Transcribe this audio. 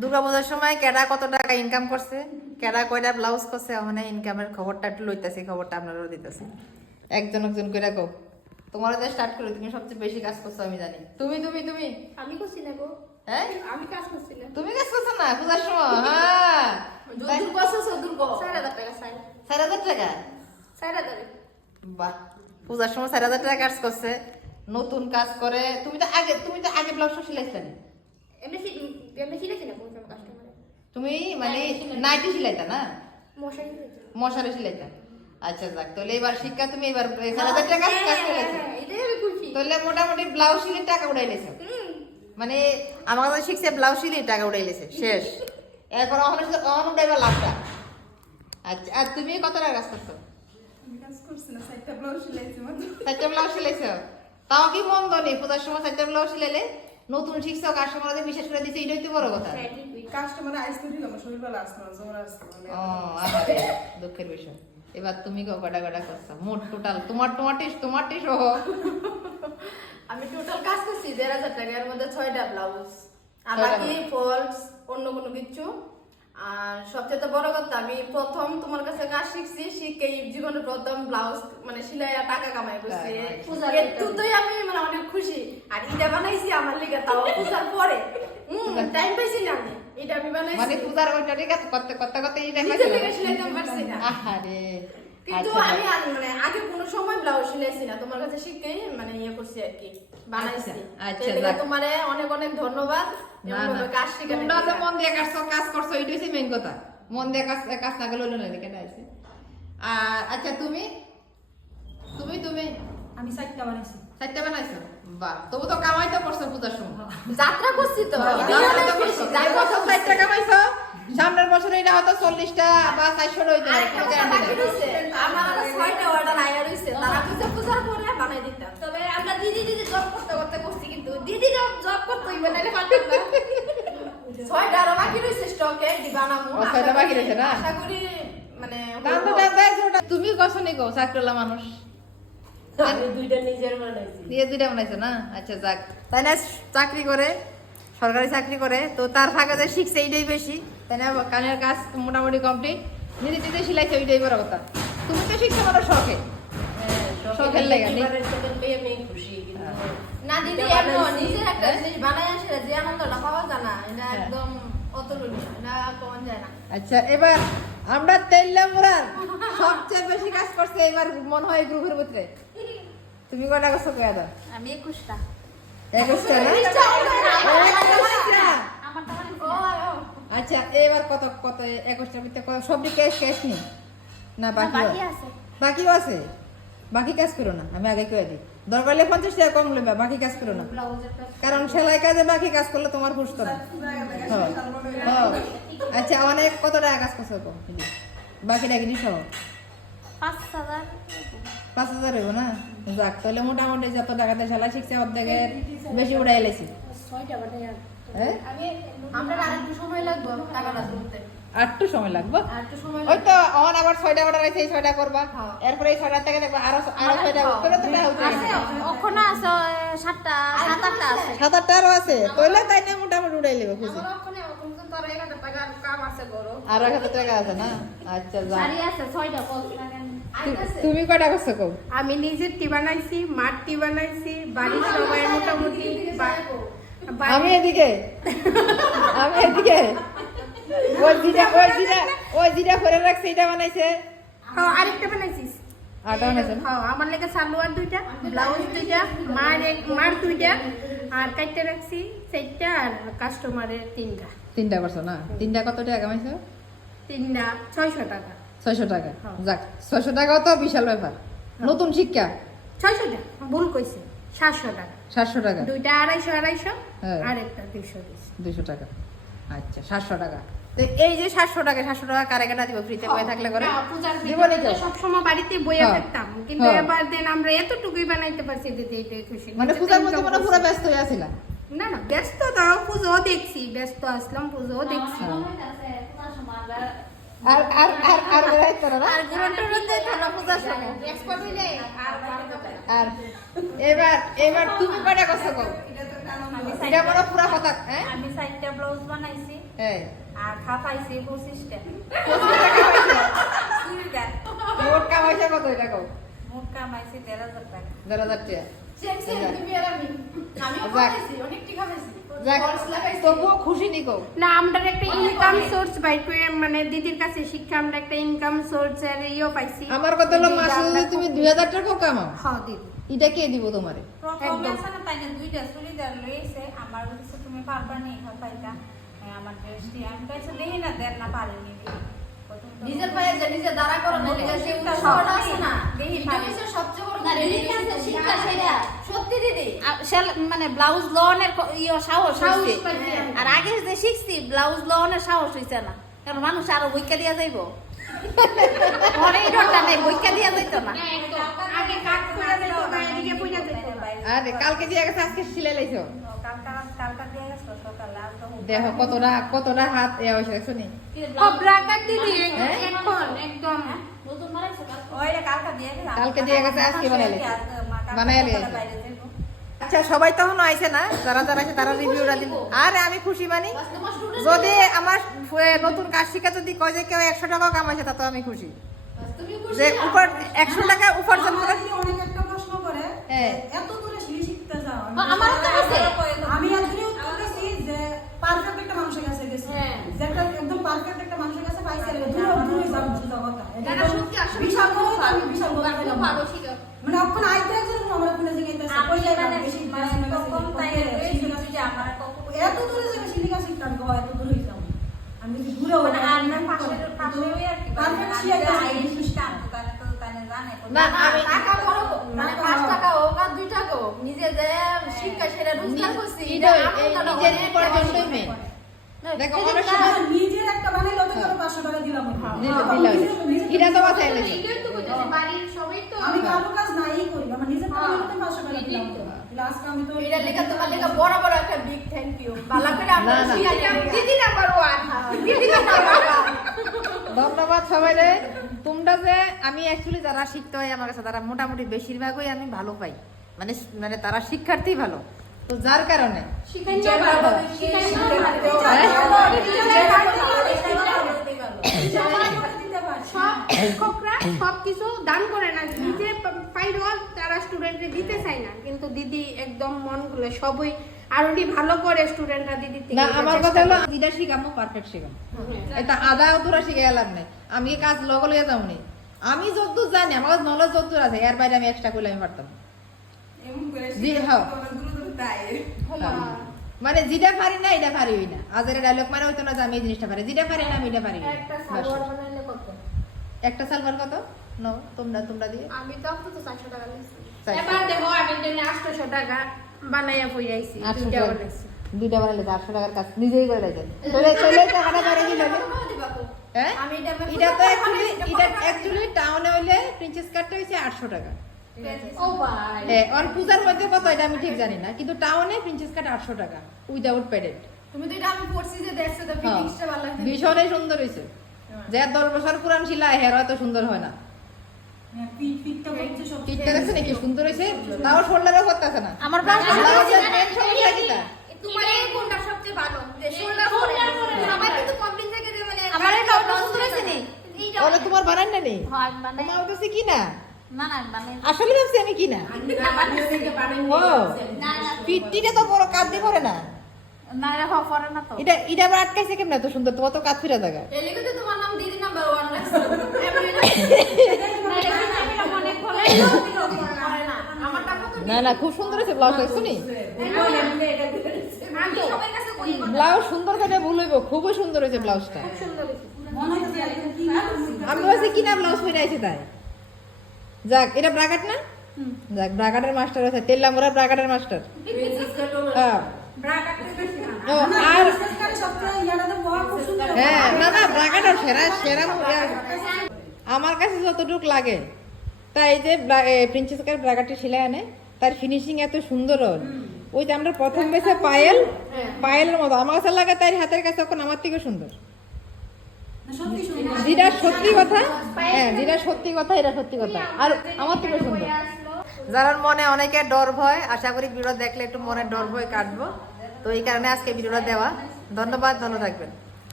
দুর্গা পূজার সময় কেডা কত টাকা ইনকাম করছে? কেডা কয়টা ব্লাউজ করছে? ওখানে ইনকামের খবরটা একটু লইতেছি খবরটা আপনারাও দিতেছি। একজন একজন করে কো তোমার দিয়ে স্টার্ট করে তুমি সবচেয়ে বেশি কাজ করছ আমি জানি। তুমি তুমি তুমি। আমি করছি না গো। হ্যাঁ? আমি কাজ করছি না। তুমি কাজ করছ না? পূজার সময়? হ্যাঁ। টাকা বাহ। পূজার সময় চার হাজার টাকা কাজ করছে। নতুন কাজ করে। তুমি তো আগে তুমি তো আগে ব্লাউজ সিলাইছিলে? এমনি এমনি তুমি মানে নাইটি সিলাইতা না? মশারি সিলাইতা। আচ্ছা যাক তাহলে এবার শিক্ষা তুমি এবার হাজার টাকা কাজ করেছ খুশি। তাহলে মোটামুটি ব্লাউজ সিলে টাকা উড়াই লেছে মানে আমার কাছে শিখছে ব্লাউজ সিলে টাকা উড়াই লেছে শেষ। এরপর অহন অহন উড়াইবার লাভটা? আচ্ছা আর তুমি কত টাকা কাজ করছ? চারটা ব্লাউজ সিলাইছো? তাও কি মন্দ নেই পূজার সময় চারটা ব্লাউজ সিলাইলে নতুন শিখছো আমাদের বিশ্বাস করে দিছে এটাই তো বড় কথা। কাস্টমার আইসতে দিল আমার শরীর বেলা আসতো না জ্বর আসতো মানে ও দুঃখের বিষয়। এবার তুমি করছ মোট টোটাল তোমার তোমারটি তোমারটি সহ। আমি টোটাল কাজ করছি দেড় হাজার টাকা এর মধ্যে ছয়টা ব্লাউজ আর বাকি ফলস অন্য কোনো কিছু। আর সবচেয়ে বড় কথা আমি প্রথম তোমার কাছে কাজ শিখছি শিখে জীবনে প্রথম ব্লাউজ মানে সিলাই আর টাকা কামাই করছি। তাই, আমি মানে অনেক খুশি। আর এটা বানাইছি আমার লিগে তাও পূজার পরে। হুম টাইম পাইছি না আমি। এটা আমি মানে বানাইছি পূজার ওইটা ঠিক আছে করতে করতে করতে সিলাইতে পারছি না। আহারে। কিন্তু আচ্ছা, আমি আর মানে আগে কোনো সময় ব্লাউজ সিলাইছি না। তোমার কাছে শিখে মানে ইয়ে করছি আর কি বানাইছি। আচ্ছা, আচ্ছা। তোমারে অনেক অনেক ধন্যবাদ। না এমনভাবে না। কাজ শিখানোর তোমরা যে মন দিয়ে কাজ কাজ করছ এটাই হচ্ছে মেইন কথা। মন দিয়ে কাজ কাজ না গেলে না কেটে আছে আর আচ্ছা তুমি? তুমি তুমি? আমি সাইডটা বানাইছি। চারটা বানাইছো? বাহ তবু তো কামাই তো করছ পূজার সময়। যাত্রা করছি তো করছ। কামাইছো? সামনের বছর এটা হয়তো চল্লিশটা বা চারশো দিতাম। তবে আমরা দিদি দিদি job করতে করতে করছি কিন্তু দিদি job করতে হইবে, নাহলে পারতাম না। ছয়টা আরও বাকি রয়েছে stock এ, দি বানাবো। ছয়টা বাকি রয়েছে না? আশা করি মানে। তুমি গো মানুষ দুইটা নিজের বানাইছি দিয়ে দুইটা বানাইছো না আচ্ছা যাক তাই না চাকরি করে সরকারি চাকরি করে তো তার ফাঁকে যে শিখছে এইটাই বেশি। তাই না কানের কাজ মোটামুটি কমপ্লিট নিজে নিজে সিলাইছে ওইটাই বড় কথা। তুমি তো শিখছো আমার শখে। শখের লেগে, নি? আমি খুশি কিন্তু না দিদি এমন নিজের একটা হ্যাঁ? জিনিস বানায় আসে যে আনন্দটা পাওয়া যায় না এটা হ্যাঁ। একদম অতুলনীয় এটা পাওয়া যায় না। আচ্ছা এবার আমরা সবচেয়ে বেশি কাজ করছে এবার মনে হয় গ্রুপের ভিতরে। তুমি কটা করছ কে আমি একুশটা। আচ্ছা এবার কত কত একুশটার ভিতরে কত? সবটি ক্যাশ ক্যাশ নি না বাকি বাকিও আছে? বাকি কাজ করো না আমি আগে করে দিই। দরকার হলে পঞ্চাশ টাকা কম নেবে বাকি কাজ করো না। কারণ সেলাই কাজে বাকি কাজ করলে তোমার ফুসতো না। হ্যাঁ। হ্যাঁ। আচ্ছা অনেক কত টাকা কাজ করছ বাকি টাকি সহ পাঁচ হাজার। পাঁচ হাজার হইব না? যাক তাহলে মোটামুটি যত টাকাতে সেলাই শিখছে অর্ধেকের বেশি উড়াই এলাইছি ছয়টা বাটে হ্যাঁ আমরা আর একটু সময় লাগবে টাকাটা তুলতে। আটটু সময় লাগবে? ওই তো অন আবার ছয়টা অর্ডার আছে এই ছয়টা করবা। হ্যাঁ। এরপরে এই ছয়টা থেকে দেখবা আরও আরও ছয়টা করে তো। ওখানে আছে সাতটা সাত আটটা আছে। সাত আটটা আরও আছে। তাহলে তাই না মোটামুটি উড়াই লিবে খুশি। আর এক হাজার টাকা আছে না? আচ্ছা আছে ছয়টা কল তুমি কয়টা করছ কম আমি নিজের টি বানাইছি মার টি বানাইছি বাড়ির সবাই মোটামুটি আমি এদিকে। আমি এদিকে। ওই যেটা ওই যেটা ওই যেটা করে রাখছে এটা বানাইছে। হ্যাঁ, আরেকটা বানাইছিস। আটা বানাইছে? হ্যাঁ আমার লেগে সালোয়ার দুইটা ব্লাউজ দুইটা মার এক মার দুইটা আর কাইটটা রাখছি চারটা আর কাস্টমারের তিনটা। তিনটা করছ না? তিনটা কত টাকা কামাইছো? তিনটা ছয়শো টাকা। ছয়শো টাকা। হ্যাঁ। যাক ছয়শো টাকাও তো বিশাল ব্যাপার। নতুন শিক্ষা? ছয়শো টাকা ভুল কইছে। সাতশো টাকা। সাতশো টাকা। দুইটা আড়াইশো আড়াইশো হ্যাঁ। আর একটা দুইশো টাকা। আচ্ছা সাতশো টাকা। তো এই যে সাতশো টাকা সাতশো টাকা কারে কাটা দিব? ফ্রিতে বয়ে থাকলে করে? সবসময় বাড়িতে বইয়া হ্যাঁ। থাকতাম। কিন্তু হ্যাঁ। এবার দেন আমরা এতটুকুই বানাইতে পারছি দিদি এটাই খুশি। মানে পূজার মধ্যে মানে পুরো ব্যস্ত হয়ে আছিলা না না ব্যস্ত তাও পুজো দেখছি ব্যস্ত আসলাম পুজো দেখছি। আর আর আর আর বেড়াইতো না না? আর গুরুন্টুর মধ্যে ঠান্ডা পূজার সময় এক্সপার্ট হইলে আর আর এবার এবার তুমি কয়টা করছ কও? এটা বড় পুরা কথা হ্যাঁ? আমি চারটা ব্লাউজ বানাইছি। হ্যাঁ আর খাপাইছি পঁচিশটা চুড়িদার। মোট কামাইছে কত এটা কও? মোট কামাইছি দেড় হাজার টাকা। দেড় হাজার টাকা। সেম সেম তুমি আর আমি। আমিও যাক। খাইছি তবুও খুশি নিকো? না আমরা একটা ইনকাম সোর্স বাই করে মানে দিদির কাছে শিক্ষা আমরা একটা ইনকাম সোর্স এর ইয়েও পাইছি। আমার কথা হলো মাসে যদি তুমি দুই হাজার কামাও। হ্যাঁ দিদি। এটা কে দিব তোমারে? প্রথমে আছে না তাই না দুইটা চুড়িদার লইছে। আমার বলছে তুমি পারবা নি খাপাইতা হ্যাঁ, আমার ড্রেসটি আমি কইছি লেহি না দেন না পারিনি। নিজের পায়ে যে নিজে দাঁড়া করো না লেগে সেই উৎসাহটা আছে না। এটা হচ্ছে সবচেয়ে বড় শিক্ষা সেটা। সত্যি দিদি মানে ব্লাউজ লনের ইয়ে সাহস হইছে। আর আগে যে শিখছি ব্লাউজ লনের সাহস হইছে না। কারণ মানুষ আরও বইকা দিয়া যাইব। পরে বইকা যাইতো না। আরে কালকে দিয়ে গেছে আজকে সিলাই লাইছো? দেখো কতটা কতটা হাত এ হয়েছে দেখছ নি? ও ব্রাকার দিদি হ্যাঁ? একদম রে কালকা? দিয়ে গেছে আজকে বানাইলে। বানাইলে বানাইলে আইছে। আচ্ছা সবাই তখন আইছে না যারা যারা আছে তারা রিভিউটা দিন আরে আমি খুশি মানি যদি আমার নতুন কাজ শিখে যদি কয় যে কেউ একশো টাকাও কামাইছে তা তো আমি খুশি তুমি যে উপর একশো টাকা উপার্জন করে অনেক একটা প্রশ্ন করে হ্যাঁ। এত দূরে শিখতে যাও ও, তো আছে আমি একদিনই উত্তর দিছি যে পারফেক্ট একটা মানুষের কাছে গেছি হ্যাঁ। যে একটা একদম পারফেক্ট একটা মানুষের কাছে পাইছি আর দূরে দূরে যাব কথা এটা সত্যি আসলে বিশাল বড় আমি বিশাল বড় খুব ছিলাম। ভালো ছিল। মানে আইতে এত দূরে যাবে সিঁড়ি কাছে শিখতাম এত দূরে হইতাম আমি যদি দূরে মানে আমরা পাশের পাশে ওই আর কি পারফেক্ট মানে শিখে আই সিস্টেম দোকানে তো তানে জানে না আমি টাকা বড় মানে পাঁচ টাকা হোক আর দুই টাকা হোক, নিজে যে শিক্ষা সেটা রোজগার করছি, এটা নিজের। মেন দেখো অনেক সময় নিজের একটা বানাইলে তো 500 টাকা দিলাম দিল দিল এটা তো বাসায় এলে এটাই তো বলতেছি, বাড়ির সবাই তো আমি কারও কাজ নাই করি। আমার নিজের 500 দিলাম লাস্ট আমি তো এটা লেখা তোমার লেখা বড় বড় একটা thank you। ভালো করে। দিদি নাম্বার ওয়ান দিদি নাম্বার ধন্যবাদ সবাই রে। তোমরা যে আমি অ্যাকচুয়ালি যারা শিখতে হয় আমার কাছে তারা মোটামুটি বেশিরভাগই আমি ভালো পাই। মানে মানে তারা শিক্ষার্থী ভালো। তো যার কারণে শিখাইতে পারব শিখাইতে পারব সব শিক্ষকরা সবকিছু দান করে না নিজে পাইলেও তারা স্টুডেন্টকে দিতে চায় না। কিন্তু দিদি একদম মন খুলে সবই আরও ভালো করে স্টুডেন্টরা দিদি থেকে না আমার কথা হলো। যেটা শিখামো পারফেক্ট শিখাম এটা আধা অধুরা শিখে গেলাম না আমি কাজ লগে লইয়া যাব নি আমি যতদূর জানি আমার নলেজ যতদূর আছে এর বাইরে আমি এক্সট্রা করলে আমি পারতাম। জি, হ্যাঁ। হ্যাঁ। মানে যেটা পারি না এটা পারি না। আজের ডায়লগ মানে হইতো না যে আমি এই জিনিসটা পারি যেটা পারি না আমি এটা পারি? একটা সালবার কত? নো তোমরা তোমরা দিয়ে। আমি তো অন্তত 400 টাকা। চারশো। এবার দেখো আমি জন্য আটশোশো টাকা বানাইয়া দুইটা বানাইছি। দুইটা বানাইলে তো আটশো টাকার কাজ নিজেই করে রাখেন। তাহলে টাকাটা করে কি লাগে? হ্যাঁ? আমি এটা তো অ্যাকচুয়ালি এটা অ্যাকচুয়ালি টাউনে হইলে প্রিন্সেস কাটটা হইছে আটশো টাকা। ও ভাই। হ্যাঁ অন পূজার মধ্যে কত এটা আমি ঠিক জানি না কিন্তু টাউনে প্রিন্সেস কাট আটশো টাকা উইদাউট তুমি তো এটা আমি পড়ছি যে দেখছ তো ফিটিংসটা ভালো লাগছে। ভীষণই সুন্দর হয়েছে যে দশ বছর পুরান ছিল হের সুন্দর হয় না পিট পিটটা করতে সব পিঠটা দেখছে নাকি সুন্দর হয়েছে? তাও শোল্ডারও করতেছে না। আমার? তোমার কোনটা সবচেয়ে ভালো? যে শোল্ডার করে সবাই কিন্তু কমপ্লিট থেকে মানে আমার এই ব্লাউজ সুন্দর হয়েছে নি এইটা তোমার বানান না নেই তোমার কাছে কি না? না না বানাই আসলে ভাবছি আমি কি না? না তো বড় কাজ দিয়ে করে না? এটা পরে না এটা এটা আবার আটকাইছে কেমন এত সুন্দর? তোমার তো কাজ ফিরা জায়গা। তোমার নাম দিদি নাম্বার 1 রাখছো অনেক ভালো আমারটা কত না না, খুব সুন্দর হয়েছে ব্লাউজ দেখছ নি আমি সবার কাছে কই ব্লাউজ সুন্দর করে ভুল হইব, খুবই সুন্দর হয়েছে ব্লাউজটা। আমি ভাবছি কিনা ব্লাউজ পরে আছে তাই? যাক, এটা ব্রাকাট না? যাক ব্রাকাটের মাস্টার আছে তেল্লামোড়ার ব্রাকাটের মাস্টার হ্যাঁ। হ্যাঁ না না ব্রাকাটার সেরা সেরা আমার কাছে যতটুক লাগে। তাই যে প্রিন্সেস কার ব্রাকাটে সেলাই আনে তার ফিনিশিং এত সুন্দর ওর। ওই যে আমরা প্রথম বেছে পায়েল পায়েলের মতো। আমার কাছে লাগে তাই হাতের কাছে এখন আমার থেকে সুন্দর। যেটা সত্যি কথা হ্যাঁ যেটা সত্যি কথা এটা সত্যি কথা। আর আমার থেকে সুন্দর। যার মনে অনেকের ডর ভয় আশা করি ভিডিও দেখলে একটু মনের ডর ভয় কাটবো। তো এই কারণে আজকে ভিডিওটা দেওয়া। ধন্যবাদ ভালো থাকবেন।